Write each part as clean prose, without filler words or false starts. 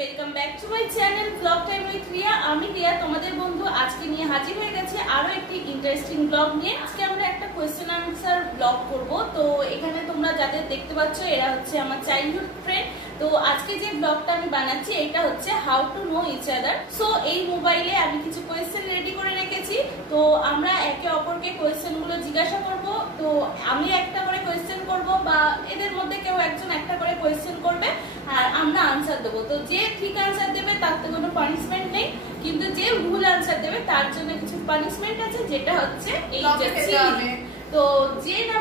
Welcome back to my channel blog time with Riya. আমি রিয়া তোমাদের বন্ধু। আজকে নিয়ে হাজির হয়ে গেছে আরো একটি ইন্টারেস্টিং ব্লগ নিয়ে। আজকে আমরা একটা কোয়েশ্চেন আনসার ব্লগ করব। তো এখানে তোমরা যাদের দেখতে পাচ্ছ এরা হচ্ছে আমার চাইল্ডহুড ফ্রেন্ড। তো আজকে যে ব্লগটা আমি বানাচ্ছি এটা হচ্ছে how to know each other. So এই মোবাইলে আমি কিছু কোয়েশ্চেন রেডি করে রেখেছি। তো আমরা একে অপরকে কোয়েশ্চেন গুলো জিজ্ঞাসা করব। তো আমি একটা করে কোয়েশ্চেন করব বা এদের মধ্যে কেউ একজন একটা করে কোয়েশ্চেন করবে আর আমরা আনসার দেবো। তো যে ঠিক আনসার দেবে তার তো কোনো পানিশমেন্ট নেই, কিন্তু যে ভুল আনসার দেবে তার জন্য কিছু পানিশমেন্ট আছে, যেটা হচ্ছে এই যে চিলি। তো যে না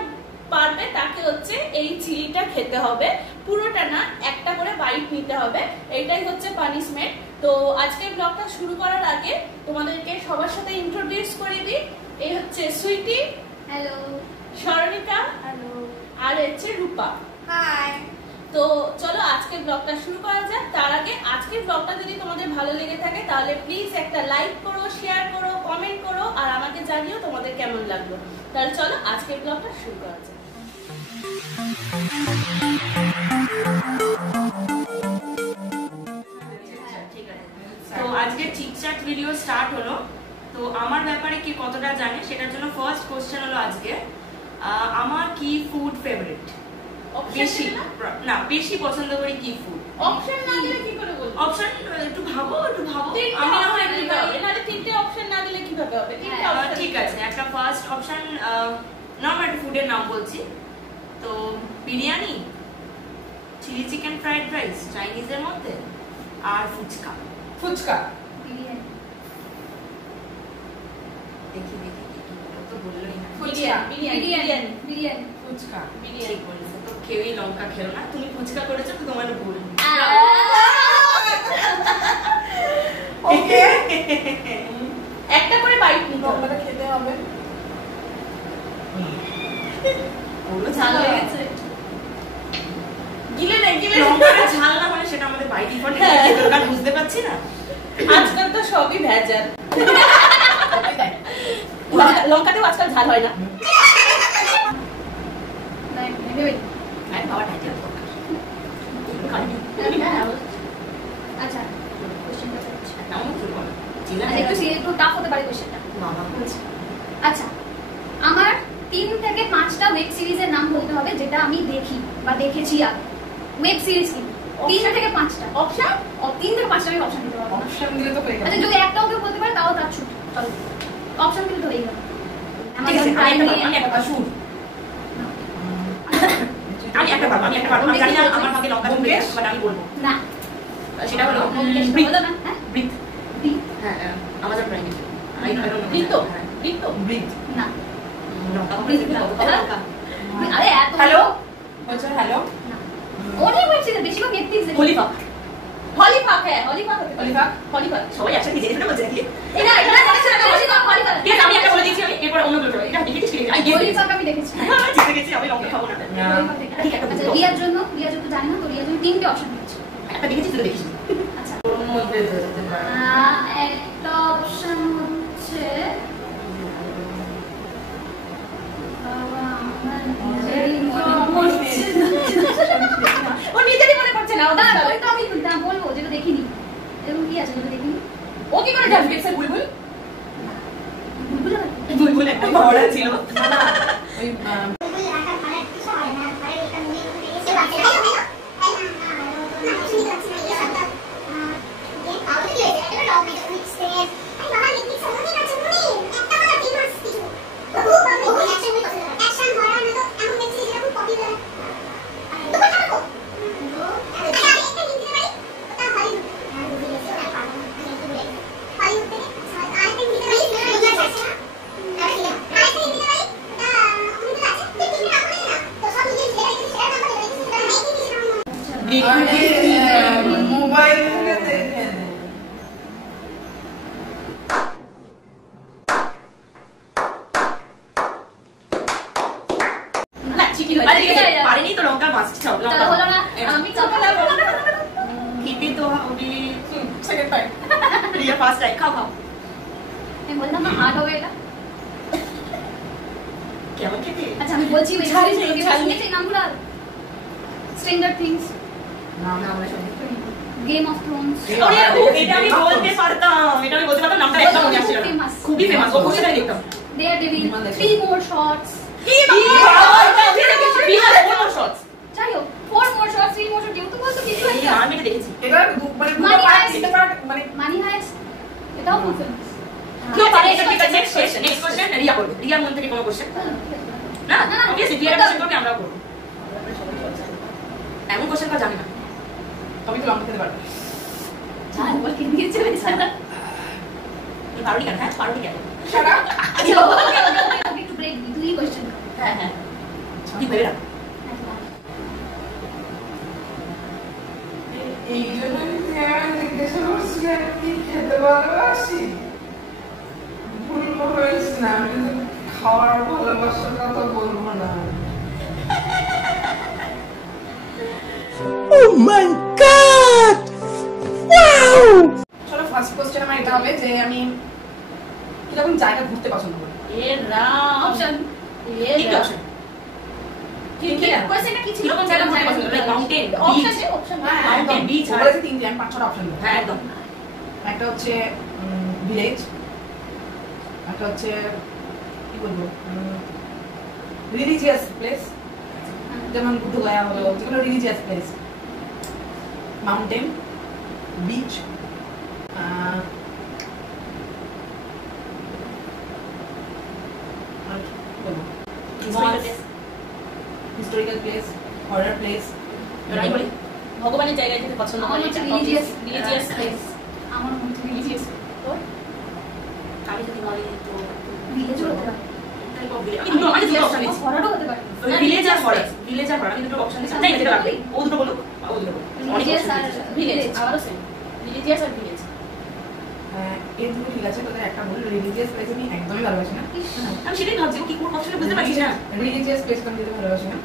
পারবে তাকে হচ্ছে এই চিলিটা খেতে হবে, পুরোটা না, একটা করে বাইট নিতে হবে। এটাই হচ্ছে পানিশমেন্ট। তো আজকে ব্লগটা শুরু করার আগে তোমাদেরকে সবার সাথে ইন্ট্রোডিউস করে দিই। এই হচ্ছে সুইটি, হ্যালো। স্বর্ণিকা, হ্যালো। আর হচ্ছে রূপা, হাই। তো চলো আজকের ব্লগটা শুরু করা যাক। তার আগে আজকের ব্লগটা যদি তোমাদের ভালো লেগে থাকে তাহলে প্লিজ একটা লাইক করো, শেয়ার করো, কমেন্ট করো আর আমাকে জানিও তোমাদের কেমন লাগলো। তাহলে চলো আজকের ব্লগটা শুরু করা যাক। তো আজকে চিটচ্যাট ভিডিও স্টার্ট হলো। তো আমার ব্যাপারে কি কতটা জানে সেটার জন্য ফার্স্ট কোশ্চেন হলো আজকে আমার কি ফুড ফেভারিট, বেশি পছন্দ করি কি ফুড। অপশন না দিলে কি করে বলবো? অপশন একটু ভাবো। আমি আমার একটু ভাবি, নালে তিনটে অপশন না দিলে কিভাবে হবে? তিনটে অপশন ঠিক আছে। একটা ফার্স্ট অপশন নর্মাল ফুডের নাম বলছি। তো biryani, chilli chicken fried rice চাইনিজের মধ্যে, আর ফুচকা। বিরিয়ানি। দেখি তো বললোই না। বিরিয়ানি। ফুচকা, বিরিয়ানি। ঠিক বলেছে। তো কেউই লঙ্কা খেলো না, তুমি ফুচকা করেছো তো তোমার ভুল। ওকে, একটা করে বাইট নিতে হবে, খেতে হবে। ওগুলো ঝাল হয়ে গেছে। গিলে লঙ্কাটা ঝাল না হলে সেটা আমাদের বাই ডিফল্ট দরকার, বুঝতে পারছি না। আজকাল তো সবই ভেজাল। লঙ্কাতেও আজকাল ঝাল হয় না। আচ্ছা, কোশ্চেনটা হচ্ছে একটু টাফ হতে পারে কোশ্চেনটা। আচ্ছা, আমার 3 থেকে 5টা ওয়েব সিরিজের নাম বলতে হবে যেটা আমি দেখি বা দেখেছি আগে। ওয়েব সিরিজ কি 3 থেকে 5টা অপশন? 3 থেকে 5টা আমি অপশন দিতে পারবো। অপশন দিলে তো পেয়ে আচ্ছা, যদি একটাও কেউ বলতে পারে তাও তার ছুট। চলো, অপশন দিলে ধরেই গেল। ঠিক আছে, আমি একটা শুট। আমি একটা পারবো। আমি জানি না আমার ভাগে লঙ্কা ঢুকে গেছে, বাট আমি বলবো না, সেটা হলো বলো না। হ্যাঁ, ব্রিথ। ব্রিথ। হ্যাঁ, আমাজন প্রাইম। বৃত্ত না। লঙ্কা ব্রিথ না, লঙ্কা। আরে এত হ্যালো বলছো হ্যালো না। অনেক ওয়েব সিরিজ, বেশিরভাগ নেটফ্লিক্স দেখি। হলিফাক। হ্যাঁ, হলিফাক। সবাই একসাথে জেনে বলছে নাকি? এটা বলেছে না, বেশিরভাগ হলিফাক। ঠিক আছে, আমি একটা বলে দিচ্ছি, আমি এরপর অন্য বলবো। এটা দেখেছিস কি? আমি হলিফাক আমি দেখেছি। জিতে গেছি, আমি লঙ্কা খাবো না। ঠিক আছে, আচ্ছা, রিয়ার জন্য জানি না তো, রিয়ার জন্য 3টে অপশন দিচ্ছি। একটা দেখেছিস তো দেখিস। আচ্ছা, ওর মধ্যে যেতে পারে। একটা অপশন হচ্ছে বাবা, আমার নিজেরই মনে পড়ছে না। ও নিজেরই মনে পড়ছে না। না, ওই তো আমি বলবো যেটা দেখিনি। এরকম কি আছে যেটা দেখিনি? ও কি করে জানবে? সে বুলবুল। বুলবুল একটা বড় ছিল। ওই মোবাইল থেকে দেখে নে। না, চিঠি হয়ে যায়। পারেনি তো লঙ্কা মাছ খাও। তাহলে হলো না, আমি চকলেট খিদে তো হবে। Second time Riya first time. খাও। আমি বললাম না হার্ড হবে এটা। কেমন খেতে? আচ্ছা, আমি বলছি ওই ছাড়ি সিরিজ ছাড়ি। শুনেছি নামগুলো। Stranger things. না আমরা শুনি। Game of Thrones. আরে এটা আমি বলতে পারতাম, এটা আমি বলতে পারতাম, নামটা একদম মনে আসছিল না। খুবই ফেমাস, ও খুবই দেখতাম। Daredevil, 3 more shots। কি বাবা, কি হলো 4 more shots? যাই হোক 4 more shots, 3 more shots, যেহেতু বলতো কিছু এই একটা আমি এটা দেখেছি। এটা মানে দুটো Money পার্ট Heist। তিনটে পার্ট মানে মানি হাইস্ট, এটাও খুব ফেমাস। ঠিক আছে, এটা ঠিক আছে, next question, next question Riya করবে। রিয়ার মন থেকে কোনো কোশ্চেন? না, অবভিয়াসলি রিয়া কোশ্চেন করবে, আমরাও করব। এমন কোশ্চেন কা জানি না। আমি তো লঙ্কা খেতে পারবো। জানি বল কি নিয়ে চলে যাবে। এই পারোনি কেন? হ্যাঁ, পারোনি কেন? সারা আচ্ছা ওকে একটু ব্রেক দি, তুই কোশ্চেন কর। হ্যাঁ হ্যাঁ, কি ভেবে রাখ। এই জন্য আমি জিজ্ঞেস করছি আমি খেতে ভালোবাসি। ভুল হয়েছে না, আমি কিন্তু খাওয়ার ভালোবাসার কথা বলবো না। Oh my god! Wow! চলো ফার্স্ট কোশ্চেন আমার এটা হবে যে আমি কিরকম জায়গা ঘুরতে পছন্দ করি। এ রাম অপশন কি অপশন? কি কোশ্চেনটা কি ছিল? কোন জায়গা ঘুরতে পছন্দ করি? Mountain, option beach. A option Mountain, beach, ও বলেছে তিনটে, আমি 5-6টা অপশন দেবো। হ্যাঁ একদম। একটা হচ্ছে ভিলেজ, একটা হচ্ছে কি বলবো রিলিজিয়াস প্লেস, যেমন বুদ্ধগয়া হলো, যেগুলো religious place, mountain, beach, historical place, horror place. আমি বলি ভগবানের জায়গায় যেতে পছন্দ আমার করে হচ্ছে রিলিজিয়াস রিলিজিয়াস প্লেস। আমার মধ্যে রিলিজিয়াস আমি যদি বলি তো ভিলেজ হতে পারে, টাইপ অফ ভিলেজ। কিন্তু আমি দুটো অপশন দিচ্ছি। হররও হতে পারে। ভিলেজ আর ফরেস্ট, ভিলেজ আর ফরেস্ট, আমি দুটো অপশন দিচ্ছি। তাই যেটা লাগবে ও দুটো বলো, ও দুটো বলো। অনেক Religious option আর দিচ্ছি। ভিলেজ আমারও সেম, রিলিজিয়াস আর ভিলেজ। এর দুটো ঠিক আছে, তোদের একটা বল রিলিজিয়াস প্লেস আমি একদমই ভালোবাসি না। আমি সেটাই ভাবছি ও কি কোন অপশনে বুঝতে পারছিস না। রিলিজিয়াস প্লেস আমি যেতে ভালোবাসি না,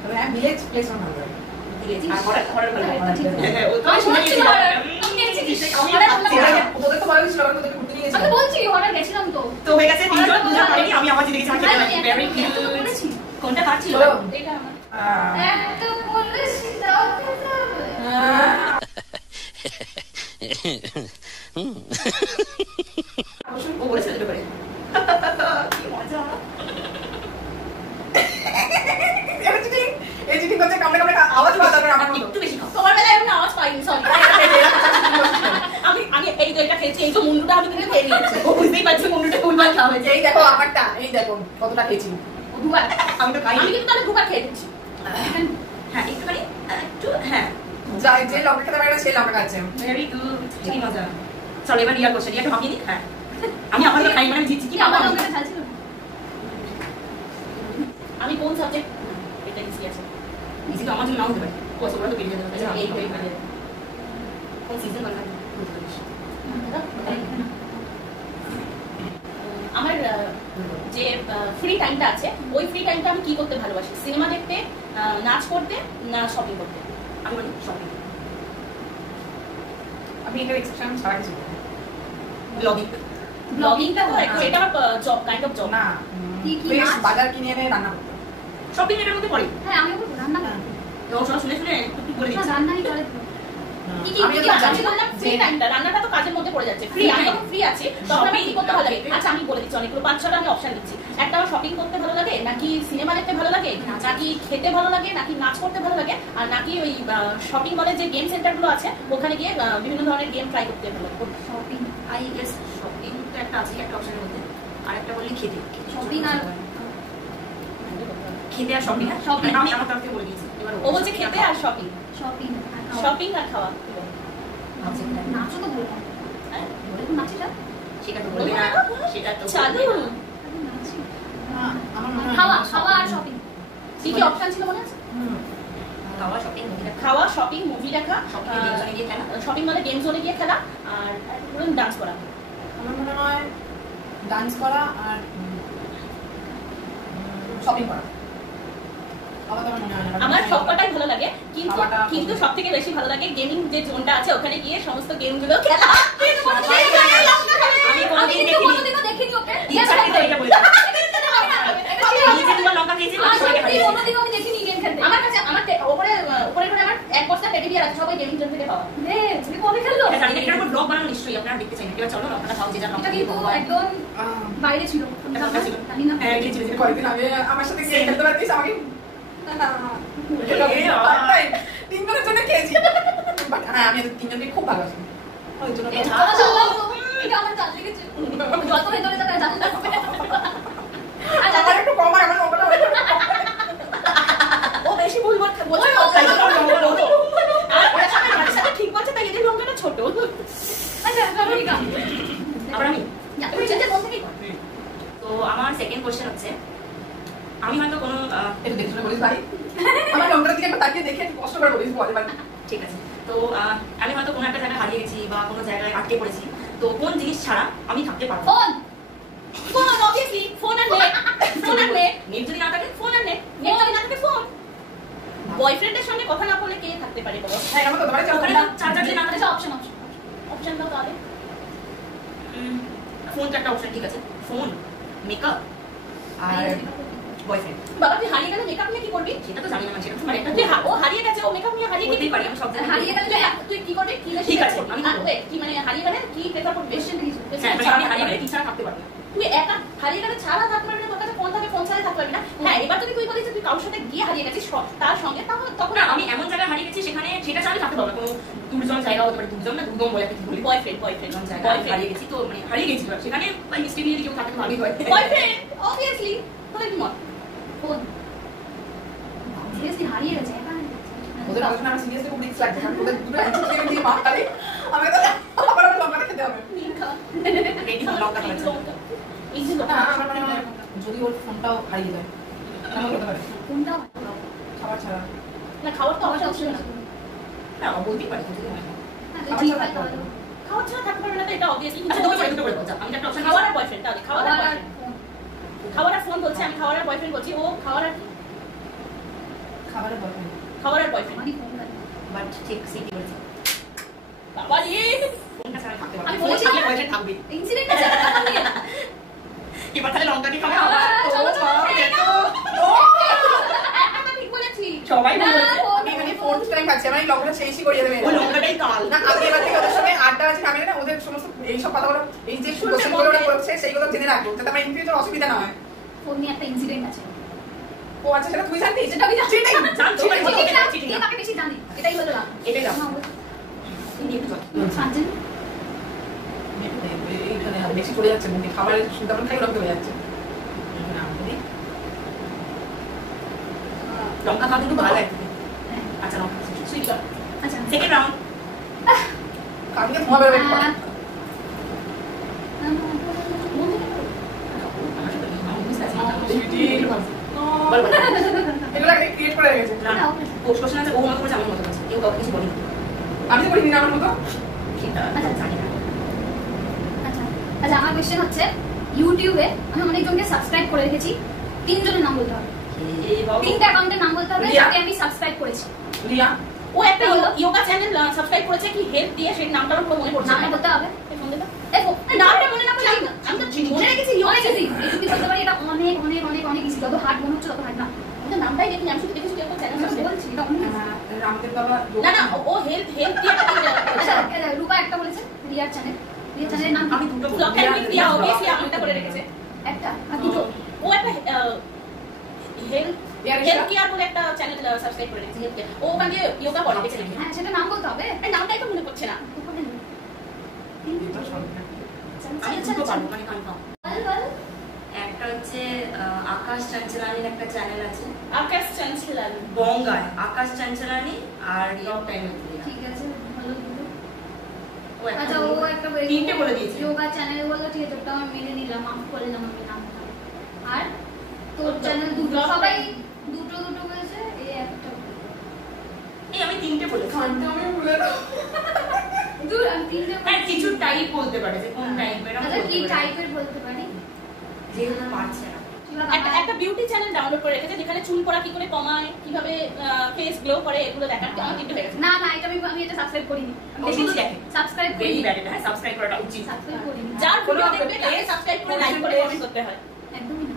তবে হ্যাঁ ভিলেজ প্লেস আমার ভালো লাগে। ভিলেজ আর হরর হরর বলো। হ্যাঁ, ঠিক আছে। হ্যাঁ হ্যাঁ, ও তো আমি শুনে বলছি নিয়েছি। horror, আমি নিয়েছি কি? horror বললাম তোদের horror। তোদের তো ভালো ছিল, কারণ তোদের ঘুরতে নিয়ে আমি গেছিলাম। তো বলছি হরর গেছিলাম তো। তো হয়ে গেছে তিনজন, দুজন পারেনি, আমি আবার জিতে গেছি। আমি আমি খেতে ভেরি একটা তো কিউট। বলেছি। কোনটা কার ছিল? চলো। এটা আমার একটা বলেছি তাও খেতে হবে। ও বলেছিল দুটো করে। কি মজা। এই চিঠি করছে কামড়ে কামড়ে আওয়াজ পাওয়া যাবে আমার মতো। একটু বেশি খাও। তোমার বেলায় আমি আওয়াজ পাইনি, সরি। আমি আগে এই তো এটা খেয়েছি, এই যে মুন্ডুটা আমি কিন্তু খেয়ে নিয়েছি। ও বুঝতেই পারছি মুন্ডুটা কোনবার খাওয়া হয়েছে। এই দেখো আমারটা, এই দেখো কতটা খেয়েছি। দুবার আমি তো খাইনি। আমি কিন্তু তাহলে দুবার খেয়ে দিচ্ছি। হ্যাঁ একটুখানি, একটু হ্যাঁ। যাই যে লঙ্কা খেতে পারে না সেই লঙ্কা খাচ্ছে। ভেরি গুড, কি মজা। চলো এবার রিয়া কোশ্চেন, রিয়াকে ভাবিয়ে দিই। হ্যাঁ আমি আমার তো খাই মানে আমি জিতছি কি আমার আমার লঙ্কাটা ঝাল ছিল না। আমি কোন সাবজেক্ট এটা ইজি আছে? ইজি তো আমার জন্য নাও হতে পারে। ও সব তো পেরিয়ে যাবে। এই এই এই কোন সিজন কোনটা বলতে পারিস? আমার যে ফ্রি টাইমটা আছে ওই ফ্রি টাইমটা আমি কি করতে ভালোবাসি? সিনেমা দেখতে, নাচ করতে, না শপিং করতে? আমি বলি শপিং, আমি এটার এক্সেপশন ছাড়া কিছু বলবো না। ব্লগিং। ব্লগিংটা তো একটু এটা আমার জব, কাইন্ড অফ জব। না কি কি বেশ মাছ? বাজার কিনে এনে রান্না করতে। শপিং এর মধ্যে পড়ে। হ্যাঁ আমি বলবো রান্না করা। তো সব শুনে শুনে একটু বলে না দিচ্ছি। রান্নাই করে তো। কি কি আমি কি তো আমি জানি বললাম ফ্রি যে টাইমটা, রান্নাটা তো কাজের মধ্যে পড়ে যাচ্ছে। ফ্রি আমি যখন ফ্রি আছি তখন আমি কি করতে ভালো লাগে? আচ্ছা আমি বলে দিচ্ছি, অনেকগুলো 5-6টা আমি অপশন দিচ্ছি। একটা আমার শপিং করতে ভালো লাগে, নাকি সিনেমা দেখতে ভালো লাগে, নাকি খেতে ভালো লাগে, নাকি নাচ করতে ভালো লাগে, আর নাকি ওই শপিং মলে যে গেম সেন্টারগুলো আছে ওখানে গিয়ে বিভিন্ন ধরনের গেম ট্রাই করতে ভালো লাগে। শপিং আই গেস শপিং তো একটা আছে একটা অপশনের মধ্যে, আর একটা বললি খেতে। শপিং আর খেতে আর শপিং। হ্যাঁ Shopping। আমি আমার তরফ থেকে বলে দিয়েছি। এবার ও বলছে খেতে আর শপিং। শপিং শপিং আর খাওয়া। নাচও তো বললাম। হ্যাঁ? বলে তো নাচি না। সেটা তো বলবে না, সেটা তো চালু। বলবে না। আমি নাচি। না, আমার মনে হয় খাওয়া খাওয়া আর শপিং। কি কি অপশন ছিল মনে আছে? খাওয়া, শপিং, মুভি দেখা। খাওয়া, শপিং, মুভি দেখা, Shopping এ game zone এ গিয়ে খেলা। শপিং মলে গেম জোনে গিয়ে খেলা, আর ডান্স করা। আমার মনে হয় ডান্স করা আর শপিং করা। খাওয়া তো আমার মনে হয় না। আমার সবকটাই ভালো লাগে, কিন্তু খাওয়াটা কিন্তু সব থেকে বেশি ভালো লাগে গেমিং যে জোনটা আছে ওখানে গিয়ে সমস্ত গেমগুলো খেলা। আমি কোনোদিন কিন্তু দেখিনি। কোনোদিনও দেখিনি ওকে। ইচ্ছাকৃত এটা বলে দিলাম। নিজে দুবার লঙ্কা খেয়েছি, আমি সবাইকে সত্যি খাইয়েছি। কোনোদিনও আমি দেখিনি গেম খেলতে। আমার কাছে আমার উপরে উপরে করে আমার এক বস্তা টেডি বিয়ার আছে সবাই গেমিং জোন থেকে পাওয়া। রে তুমি কবে খেললো? এটা জানি না, এটার উপর ব্লগ বানানো নিশ্চয়ই আপনারা দেখতে চাই না। এবার চলো লঙ্কাটা খাও, যে যা এটা কিন্তু একদম বাইরে ছিল। জানি না। হ্যাঁ, গেছিল। কয়েকদিন আগে আমার সাথে গিয়ে খেলতে পারতিস আমাকে তিনজনের জন্য খেয়েছি। বাট হ্যাঁ, আমি তিনজনকে খুব ভালোবাসি, ওই জন্য এটা আমার জাল লেগেছে। যত ভেতরে যাবে জাল লাগবে। আর আমার একটু কম হয়, আমার লঙ্কাটা হয়ে যাবে। ও বেশি ভুল বলছে, আর ওরা সবাই মাঝে সাথে ঠিক বলছে, তাই এদের লঙ্কাটা ছোট। আচ্ছা চলো ঠিক আছে। আবার আমি তুমি চিন্তা কোন থেকে? তো আমার সেকেন্ড কোশ্চেন হচ্ছে, আমি হয়তো কোনো একটু দেখে শুনে বলিস ভাই, আমার লঙ্কাটার দিকে একবার তাকিয়ে দেখে একটু কষ্ট করে বলিস, বলে ভাই। ঠিক আছে, তো আমি হয়তো কোনো একটা জায়গায় হারিয়ে গেছি বা কোনো জায়গায় আটকে পড়েছি, তো কোন জিনিস ছাড়া আমি থাকতে পারবো? ফোন। ফোন, অবভিয়াসলি ফোন আর নেট। ফোন আর নেট। নেট যদি না থাকে, ফোন আর নেট। নেট যদি না থাকে ফোন। বয়ফ্রেন্ডের সঙ্গে কথা না বলে কে থাকতে পারে বলো? হ্যাঁ, আমার তো তোমার ওখানে তো চার্জার যদি না থাকে, আচ্ছা অপশন অপশন দাও তাহলে। ফোন তো একটা অপশন, ঠিক আছে। ফোন, মেকআপ আর বয়ফ্রেন্ড। বাবা তুই হারিয়ে গেলে মেকআপ নিয়ে কি করবি? সেটা তো জানি না, সেটা তোমার একটা তুই ও হারিয়ে গেছে, ও মেকআপ নিয়ে হারিয়ে করতেই গেছে। পারি, আমি সব জায়গায় হারিয়ে গেলে তুই কি করবি? কি ঠিক আছে, আমি করবো। কি মানে হারিয়ে গেলে কি প্রেফার করবি? কোশ্চেন দিয়েছো। হ্যাঁ, মানে আমি হারিয়ে গেলে কি ছাড়া থাকতে পারবো? তুই একা হারিয়ে গেলে ছাড়া থাকতে পারবি না, তোর কাছে ফোন থাকে, ফোন ছাড়া থাকতে পারবি না। হ্যাঁ, এবার যদি তুই বলিস যে তুই কারোর সাথে গিয়ে হারিয়ে গেছিস তার সঙ্গে, তখন না, আমি এমন জায়গায় হারিয়ে গেছি সেখানে সেটা ছাড়া আমি থাকতে পারবো না। কোনো দুর্জন জায়গা হতে পারে, দুর্জন না দুর্গম বলে কিছু বলি, বয়ফ্রেন্ড এমন জায়গায় আমি হারিয়ে গেছি, তো মানে হারিয়ে গেছি সেখানে হিস্ট্রি নিয়ে কেউ থাকে ভালোই হয়। Boyfriend obviously. তোদের কি মত? ফোন। সিরিয়াসলি হারিয়ে গেছে একা। ওদের আলোচনা আমার সিরিয়াসলি খুব রিস্ক লাগছে, কারণ ওদের দুটো অ্যান্সার দিয়ে দিয়ে মার খালি আমাকে তাহলে আবার আমার লঙ্কাটা খেতে হবে। রেডি হলাম লঙ্কা খাওয়ার জন্য। এই যে হ্যাঁ, আমার মনে হয় যদি ওর ফোনটাও হারিয়ে যায় এমন হতে পারে, কোনটা? খাবার ছাড়া। না, খাওয়ার তো অবশ্যই অবশ্যই অপশন অপশন না, আছে। বলতেই পারি যদি হয়। হ্যাঁ ঠিক আছে তাহলে। খাওয়ার ছাড়া থাকতে পারবে না, তো এটা অবভিয়াসলি। আচ্ছা, দুটো করে বলছো, আমি একটা অপশন খাওয়ার আর বয়ফ্রেন্ড, তাহলে খাওয়ার আর আবার boyfriend। ফোন। খাওয়ার আর ফোন বলছে, আমি খাওয়ার আর বয়ফ্রেন্ড বলছি। ও খাওয়ার আর খাবারের দরকার নেই। খাওয়ার আর বয়ফ্রেন্ড। আমারই ফোন লাগে। বাট ঠিক সিটি বলছি, বাবা রে, ফোনটা ছাড়া থাকতে পারবো। আমি ফোন বলেছি থাকলে না। বয়ফ্রেন্ড থাকবে। ইনসিডেন্ট আছে কথা নিয়ে। এবার তাহলে লঙ্কা দিয়ে খাবে। চলো চলো একটা ঠিক বলেছি। সবাই না, বলেছে। ফোন, আমি মানে ফোর্থ টাইম খাচ্ছি, আমার এই লঙ্কাটা শেষই করিয়ে দেবে। ওই লঙ্কাটাই কাল। না, আমি এবার থেকে ওদের সঙ্গে আড্ডা আছে, আমি না ওদের সমস্ত এইসব কথাগুলো, এই যে কোশ্চেনগুলো ওরা করছে সেইগুলো জেনে রাখবো, যাতে আমার ইন ফিউচার অসুবিধা না হয়। ফোন নিয়ে একটা ইনসিডেন্ট আছে। ও আচ্ছা, সেটা তুই জানতিস? যেটা আমি জানি। চিটিং। জানছি, ঠিক আছে, চিটিং না, কে চিটিং না। কাকে বেশি জানে এটাই হলো না। এটাই দাও। হ্যাঁ, তুমি একটু জল। শান্তিন। এইখানে আর বেশি চলে যাচ্ছে মুখে, খাবারের শুনতে আমার খাই রক্ত হয়ে যাচ্ছে। লঙ্কা খাওয়া কিন্তু ভালো লাগে। আচ্ছা, লঙ্কা সুইট কর। আচ্ছা সেকেন্ড রাউন্ড। কালকে ঘুমাবে ওয়েট কর। বল বল। এগুলো আগে ক্রিয়েট করে রেখেছে। না না, পোস্ট কোশ্চেন আছে, ও মতো করেছে, আমি মতো করেছি, কেউ কাউকে কিছু বলিনি। আমি তো করিনি না আমার মতো। সেটা জানি না। আচ্ছা আচ্ছা আমার কোশ্চেন হচ্ছে, ইউটিউবে আমি অনেকজনকে সাবস্ক্রাইব করে রেখেছি, তিনজনের নাম বলতে হবে। এই বাবা। তিনটা অ্যাকাউন্টের নাম বলতে হবে রিয়া। যাকে আমি সাবস্ক্রাইব করেছি। রিয়া, ও একটা যোগা চ্যানেল সাবস্ক্রাইব করেছে, কি হেল্প দিয়ে সেই নামটাও পুরো মনে পড়ছে নামটা না। বলতে হবে। এই ফোন দে তো। এই ফোন, নামটা মনে না পড়লে আমি তো মনে রেখেছি অনেক ইজি। যদি বলতে পারি এটা অনেক অনেক অনেক অনেক ইজি, যত হার্ড মনে হচ্ছে তত হার্ড না। আমি তো নামটাই দেখিনি, আমি শুধু দেখেছি একটা চ্যানেল আমি বলছি এটা অনেক easy। রামদেব বাবা। না না, ও হেল্প দিয়ে আচ্ছা রূপা একটা বলেছে রিয়ার চ্যানেল। রিয়ার চ্যানেলের নাম আমি দুটো বলবো। Blog time with Riya obviously আমারটা করে রেখেছে। একটা আর দুটো। ও একটা হেল্প রিয়া হেল্প কেয়ার বলে একটা চ্যানেল সাবস্ক্রাইব করে রেখেছে, হেল্প কেয়ার। ও ওখান দিয়ে যোগা করে দেখেছি। হ্যাঁ সেটা নাম বলতে হবে। এই নামটাই তো মনে পড়ছে না। আমি দুটো পারবো, মানে কনফার্ম। বল বল। একটা হচ্ছে আকাশ চাঞ্চলানির একটা চ্যানেল আছে, আকাশ চাঞ্চলানি। বঙ্গায় আকাশ চাঞ্চলানি আর ব্লগ টাইম উইথ রিয়া। ঠিক আছে ভালো দুটো। ও একটা আচ্ছা ও বললো। একটা তিনটে বলে দিয়েছে। যোগা চ্যানেল বললো, ঠিক আছে ওটা আমি মেনে নিলাম, মাফ করলাম আমি নামটা। আর তোর চ্যানেল দুটো, Vlog সবাই time। দুটো দুটো বলেছে, এই একটা। এই আমি তিনটে বলেছি। খানটা আমি ভুলে না। দূর আমি তিনটে হ্যাঁ, বলেছি। কিছু টাইপ বলতে পারে যে কোন টাইপের। আচ্ছা কি টাইপের বলতে পারি? যেহেতু পারছে না। একটা বিউটি চ্যানেল ডাউনলোড করে রেখেছে, যেখানে চুল পড়া কি করে কমায়, কিভাবে ফেস গ্লো করে, এগুলো দেখার আমার কিন্তু হয়ে গেছে। না না এটা আমি এটা সাবস্ক্রাইব করিনি। ও শুধু দেখে। সাবস্ক্রাইব ভেরি করিনি। ব্যাড, এটা হ্যাঁ, সাবস্ক্রাইব করাটা উচিত। সাবস্ক্রাইব করিনি। যার ভিডিও কোনো দেখবে তাকে সাবস্ক্রাইব করে লাইক করে কমেন্ট করতে হয়। একদমই না।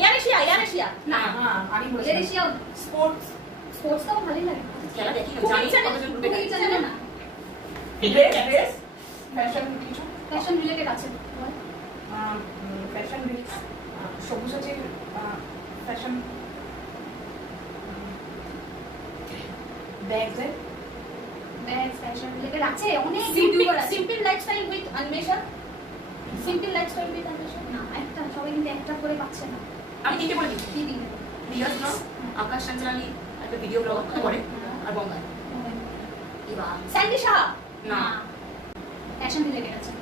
ইয়ারেশিয়া ইয়ারেশিয়া না হ্যাঁ, আমি বলেছি। এরিশিয়াও স্পোর্টস স্পোর্টস তো ভালোই লাগে। খেলা দেখি না, Cooking জানি channel, কতজন গ্রুপে Cooking channel না, ড্রেস ফ্যাশন কিছু ফ্যাশন রিলেটেড আছে। বল। ফ্যাশন সবুজাচির ফ্যাশন ব্যাগসের ব্যাগ ফ্যাশন রিলেটেড আছে, অনেক ইউটিউবার আছে। Simple lifestyle with Anwesha, simple lifestyle with Anwesha. না, একটা সবাই কিন্তু একটা করে পাচ্ছে না। আমি তিনটে বলে দিচ্ছি। কি দিন? রিয়াজ ব্লগ, আকাশ চাঞ্চলানি একটা ভিডিও ব্লগ করে, আর বঙ্গাল। এবার স্যান্ডি সাহা। না, ফ্যাশন রিলেটেড আছে।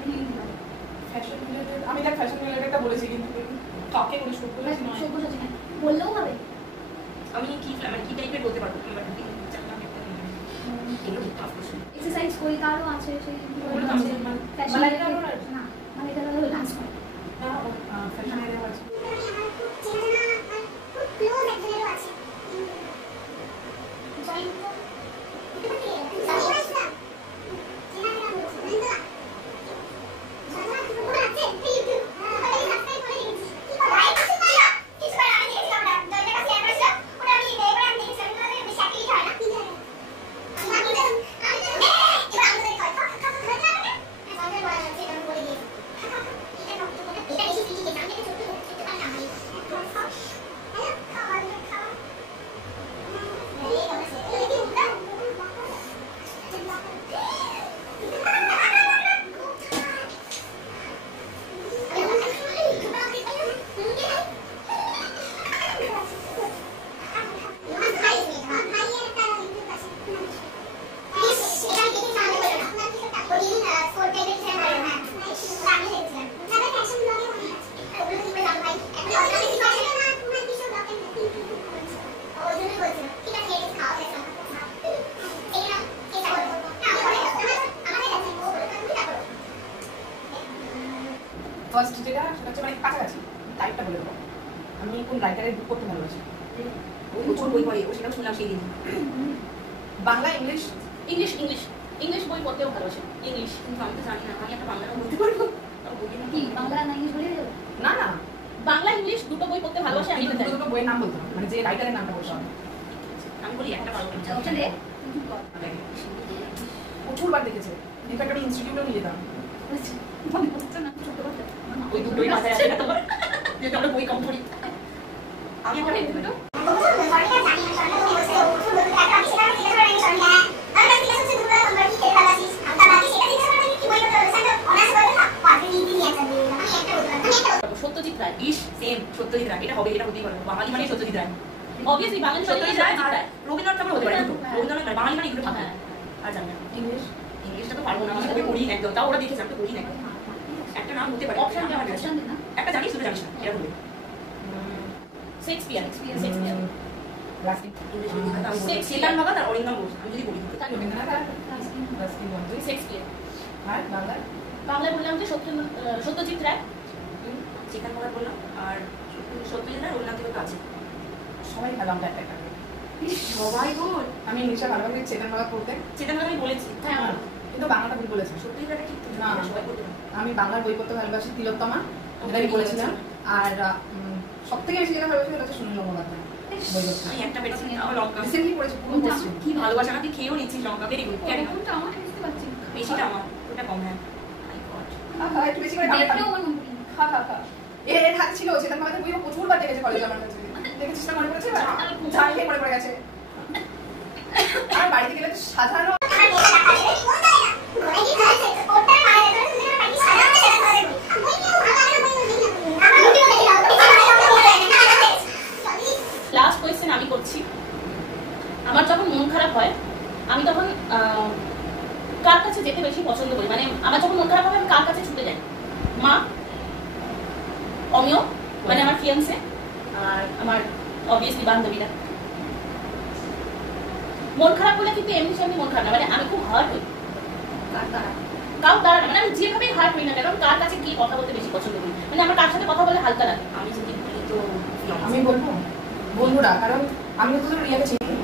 ফ্যাশন রিলেটেড আমি দেখ ফ্যাশন রিলেটেডটা বলেছি কিন্তু কাকে বলে সবুজাচি নয় সবুজ আছে না, বললেও হবে। আমি কি মানে কি টাইপের বলতে পারবো, এবার কি চাকলাম একটা এগুলো খুব টাফ কোশ্চেন। এক্সারসাইজ করি তারও আছে, সেই ওগুলো তো আছে। ফ্যাশন মানে রিলেটেড না, মানে এটা হলো ডান্স করে। ফ্যাশন এর আছে ফার্স্ট যেটা সেটা হচ্ছে মানে কাছাকাছি টাইপটা বলে দেবো আমি কোন রাইটারের বুক করতে ভালোবাসি ও প্রচুর বই পড়ে, ও সেটাও শুনলাম সেই দিন। Bangla English English English English বই পড়তেও ভালোবাসে। ইংলিশ কিন্তু আমি তো জানি না, আমি একটা বাংলা বলতে পারবো। তাও বলি না। কি বাংলা না ইংলিশ বলে দেবো? না না বাংলা ইংলিশ দুটো বই পড়তে ভালোবাসে। আমি কিন্তু জানি দুটো বইয়ের নাম বলতে হবে মানে যে রাইটারের নামটা বলতে হবে আমি বলি একটা পারবো না। অপশন দে। প্রচুর বার দেখেছে ইনফ্যাক্ট আমি ইনস্টিটিউটেও নিয়ে যেতাম মনে পড়ছে না, ছোট কথা। ওই দুটোই মাথায় আছে না তোমার, যেটা আমরা বই কম পড়ি। আমি একটা বলতে পারি। সত্যজিৎ রায়। ইস সেম, সত্যজিৎ রায়। এটা হবে, এটা হতেই পারে। বাঙালি মানে সত্যজিৎ রায়। অবভিয়াসলি বাঙালি সত্যজিৎ রায় আর রবীন্দ্রনাথ ঠাকুর হতে পারে। হ্যাঁ। রবীন্দ্রনাথ নয়, বাঙালি মানে এগুলো থাকে। হ্যাঁ। আর জানি না। ইংলিশ ইংলিশটা তো পারবো না, আমি বই পড়ি না একদম। তাও ওরা দেখেছে, আমি তো পড়ি না একদম। একটা নাম হতে পারে। অপশন দেওয়া অপশন দে না। একটা জানিস, দুটো জানিস না, এটা বলবে। Shakespeare. Shakespeare. Shakespeare. Ruskin English বলতে আমি বলবো। শেক্সপিয়ার। চেতন ভগত আর অরিন্দম ঘোষ, আমি যদি বলি। রবীন্দ্রনাথ আর রাস্কিন বন্ধু শেক্সপিয়ার। আর বাংলায় বাংলায় বললাম যে সত্যজিৎ রায়। চেতন ভগত বললাম, আর সত্যজিৎ রায় রবীন্দ্রনাথ ঠাকুর আছে। সবাই ভালো আমরা একটা একটা করে। সবাই গোল। আমি ইংলিশে ভালোবাসি চেতন ভাগত পড়তে চেতন ভগত আমি বলেছি। হ্যাঁ কিন্তু বাংলাটা ভুল বলেছি সত্যজিৎ রায় ঠিক তো না। সবাই করতে পারে। আমি বাংলার বই পড়তে ভালোবাসি তিলোত্তমা যেটা আমি বলেছিলাম আর সব থেকে বেশি যেটা ভালোবাসি সেটা হচ্ছে সুনীল গঙ্গোপাধ্যায় বই পড়তে আমি একটা পেরেছি, তাও লঙ্কা। রিসেন্টলি পড়েছি পুরো পড়ছি কি ভালোবাসা না, তুই খেয়েও নিচ্ছিস লঙ্কা। Very good. Carry on. কোনটা আমার বুঝতে পারছি না। বেশিটা আমার, ওটা কম। হ্যাঁ My God. খা একটু বেশি করে খাবে দেখলেও আমার মনে পড়ে না। খা খা খা এর হাত ছিল চেতন ভাগতের বই প্রচুর বার দেখেছে কলেজে আমার কাছে দেখেছিস না মনে পড়েছে ঝাল খেয়ে মনে পড়ে গেছে আর বাড়িতে গেলে তো সাধারণ লাস্ট কোয়েশ্চেন আমি করছি। আমার যখন মন খারাপ হয় আমি তখন কার কাছে যেতে বেশি পছন্দ করি? মানে আমার যখন মন খারাপ হবে আমি কার কাছে ছুটে যাই? মা, অমিয় মানে আমার ফিয়ান্সে, আর আমার অবভিয়াসলি বান্ধবীরা। মন খারাপ হলে কিন্তু এমনি সেমনি মন খারাপ না, মানে আমি খুব হার্ট হই। কাউ দ্বারা মানে আমি যেভাবেই হার্ট হই না কেন কার কাছে গিয়ে কথা বলতে বেশি পছন্দ করি, মানে আমার কার সাথে কথা বলে হালকা লাগে। আমি যদি বলি তো আমি বলবো বন্ধুরা কারণ আমি তো তোর রিয়াকে চিনি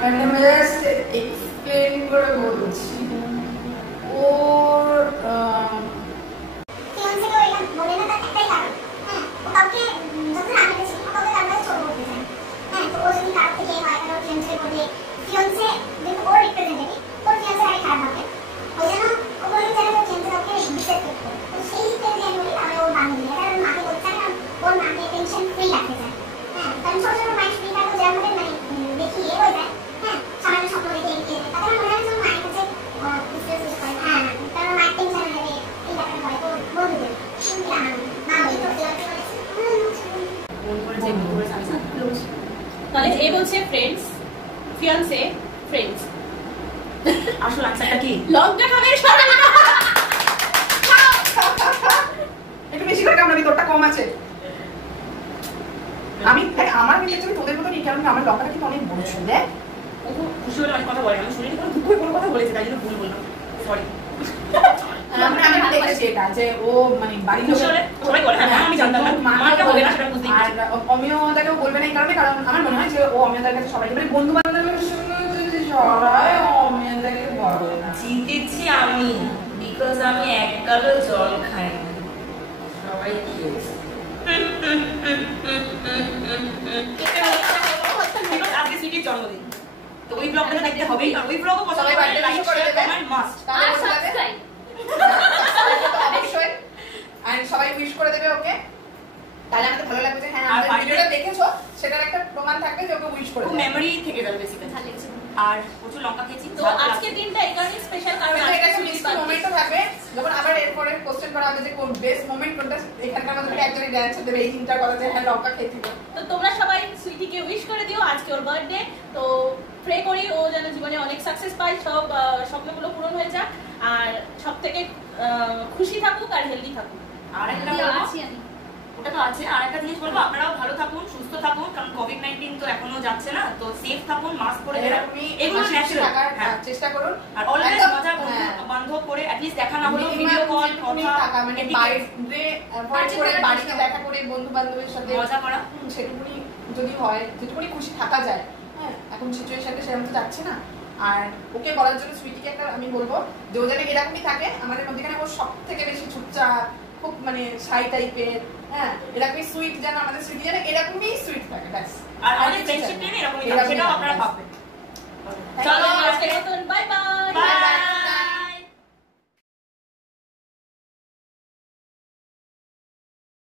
মানে আমি জাস্ট এক্সপ্লেন করে বলছি ওর কাউকে যখন আমি ছোট করতে চাই হ্যাঁ তো ও যদি কার থেকে হয় ফিয়ান্সের মধ্যে ফিয়ান্সে দেখো ওর রিপ্রেজেন্টেটিভ তোর ফিয়ান্সের আগে খারাপ হবে ওই জন্য ও বলে যে ফিয়ান্সের ওকে ডিসেট করতে তো সেই দিক থেকে আমি বলি আমি ওর বান্ধবী কারণ মাকে বলতে চাই কারণ ওর মাকে টেনশন ফ্রি রাখতে চায় হ্যাঁ কারণ ছোট ছোট মাইন্ড ফ্রি থাকলে যেমন মানে দেখি এ হয়ে যায় হ্যাঁ সামান্য স্বপ্ন দেখে এগিয়ে যায় তাহলে মনে হয় যে মায়ের কাছে স্ট্রেস ইউজ করে হ্যাঁ কারণ মায়ের টেনশন হয়ে যাবে এই ব্যাপারটা হয় তো বন্ধুদের মা বলি তো তাহলে এ বলছে ফ্রেন্ডস ফিয়ান্সে ফ্রেন্ডস আসল আনসারটা কি? লঙ্কা খাবে একটু বেশি করে কামড়াবি, তোরটা কম আছে। আমি দেখ আমার কিন্তু তোদের মতো নেই, কারণ আমার লঙ্কাটা কিন্তু অনেক বড় ছিল। দেখ ও খুব খুশি হলে অনেক কথা বলে, আমি শুনিনি কোনো দুঃখ কোনো কথা বলেছে, তাই জন্য ভুল বললাম, সরি। আমি দেখেছি এটা যে ও মানে বাড়ির খুশি হলে সবাই বলে, হ্যাঁ আমি জানতাম না, মাকে বলে না সেটা বুঝতেই আর অমিয়তাকেও বলবে না এই কারণে, কারণ আমার মনে হয় যে ও অমিয়তার কাছে সবাই মানে বন্ধু বান্ধবের সবাই অমিয়তাকে বলে না। জিতেছি আমি, বিকজ আমি এক গালও জল খাই না, সবাই খেয়েছে। আজকে সুইটির জন্মদিন, তো ওই ব্লগটা দেখতে হবেই, কারণ ওই ব্লগও পছন্দ সবাই বাড়িতে লাইক করে দেবে, মাস্ট। আর সাবস্ক্রাইব অবশ্যই আর সবাই উইশ করে দেবে ওকে, তাহলে আমাদের ভালো লাগবে যে হ্যাঁ আর আমাদের বাড়িতে- ভিডিওটা দেখেছো, সেটার একটা প্রমাণ থাকবে যে ওকে উইশ করে খুব দেবে। মেমোরি থেকে যাবে বেসিক্যালি। আর প্রচুর লঙ্কা খেয়েছি। তো আজকে দিনটা এই কারণে স্পেশাল কারণ কিন্তু এটা একটা আজকে মিষ্টি মোমেন্টও থাকবে, যখন আবার এরপরে কোশ্চেন করা হবে যে কোন বেস্ট মোমেন্ট কোনটা, এখানকার মধ্যে একজনই অ্যানসার দেবে এই তিনটার কথা যে হ্যাঁ লঙ্কা খেয়েছি। তো তোমরা সবাই সুইটিকে উইশ করে দিও, আজকে ওর বার্থডে, তো প্রে করি ও যেন জীবনে অনেক সাকসেস পায়, সব স্বপ্নগুলো পূরণ হয়ে যাক, আর সব থেকে খুশি থাকুক আর হেলদি থাকুক। আর একটা আছি আমি ওটা তো আছে, আর একটা জিনিস বলবো, আপনারাও ভালো থাকুন, সুস্থ থাকুন, কারণ কোভিড-19 তো এখনো যাচ্ছে না, তো সেফ থাকুন, মাস্ক পরে এরকমই এগুলো ন্যাচারাল থাকার হ্যাঁ চেষ্টা করুন। আর অলওয়েজ একদম, মজা হ্যাঁ। বান্ধব করে অ্যাটলিস্ট দেখা না হলেও Minimum ভিডিও কল যেটুকুনি কথা থাকা, মানে বাইরে অ্যাভয়েড করে বাড়িতে দেখা করে বন্ধু বান্ধবের সাথে মজা করা। সেটুকুনি যদি হয়, যেটুকুনি খুশি থাকা যায়। হ্যাঁ এখন সিচুয়েশনটা সেরকম তো যাচ্ছে না, আর ওকে বলার জন্য সুইটিকে একটা আমি বলবো যে ও যেন এরকমই থাকে আমাদের মধ্যেখানে, ও সব থেকে বেশি চুপচাপ, খুব মানে শাই টাইপের, হ্যাঁ এরকমই সুইট, যেন আমাদের সুইটি যেন এরকমই সুইট থাকে, ব্যাস। আর আমাদের ফ্রেন্ডশিপ নিয়ে এরকমই থাকে, সেটাও আপনারা পাবেন। চলো আজকের মতন বাই বাই।